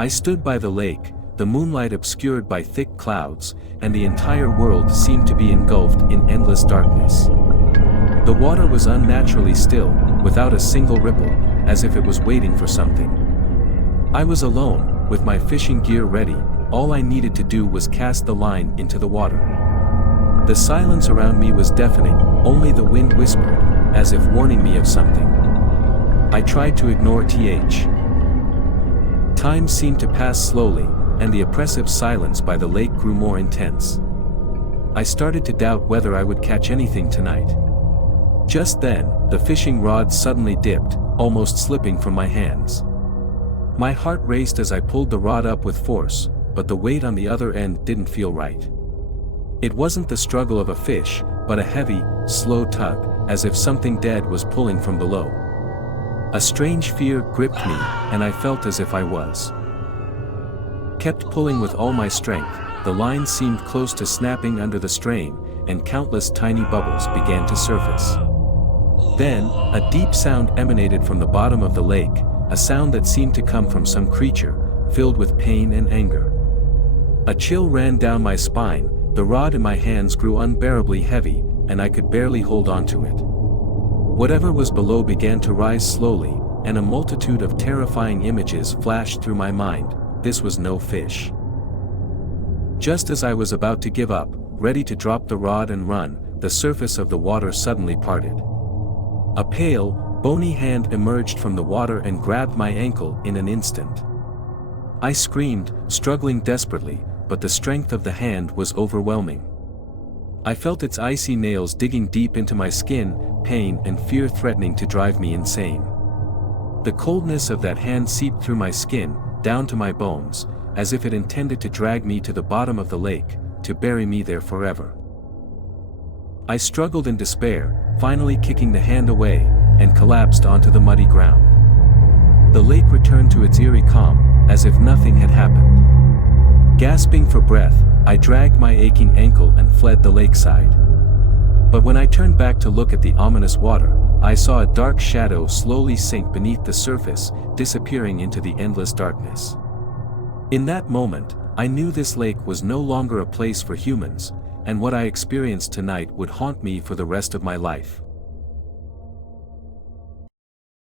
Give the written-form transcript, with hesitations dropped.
I stood by the lake, the moonlight obscured by thick clouds, and the entire world seemed to be engulfed in endless darkness. The water was unnaturally still, without a single ripple, as if it was waiting for something. I was alone, with my fishing gear ready. All I needed to do was cast the line into the water. The silence around me was deafening, only the wind whispered, as if warning me of something. I tried to ignore th. Time seemed to pass slowly, and the oppressive silence by the lake grew more intense. I started to doubt whether I would catch anything tonight. Just then, the fishing rod suddenly dipped, almost slipping from my hands. My heart raced as I pulled the rod up with force, but the weight on the other end didn't feel right. It wasn't the struggle of a fish, but a heavy, slow tug, as if something dead was pulling from below. A strange fear gripped me, and I felt as if I was kept pulling with all my strength. The line seemed close to snapping under the strain, and countless tiny bubbles began to surface. Then, a deep sound emanated from the bottom of the lake, a sound that seemed to come from some creature, filled with pain and anger. A chill ran down my spine, the rod in my hands grew unbearably heavy, and I could barely hold on to it. Whatever was below began to rise slowly, and a multitude of terrifying images flashed through my mind. This was no fish. Just as I was about to give up, ready to drop the rod and run, the surface of the water suddenly parted. A pale, bony hand emerged from the water and grabbed my ankle in an instant. I screamed, struggling desperately, but the strength of the hand was overwhelming. I felt its icy nails digging deep into my skin, pain and fear threatening to drive me insane. The coldness of that hand seeped through my skin, down to my bones, as if it intended to drag me to the bottom of the lake, to bury me there forever. I struggled in despair, finally kicking the hand away, and collapsed onto the muddy ground. The lake returned to its eerie calm, as if nothing had happened. Gasping for breath, I dragged my aching ankle and fled the lakeside. But when I turned back to look at the ominous water, I saw a dark shadow slowly sink beneath the surface, disappearing into the endless darkness. In that moment, I knew this lake was no longer a place for humans, and what I experienced tonight would haunt me for the rest of my life.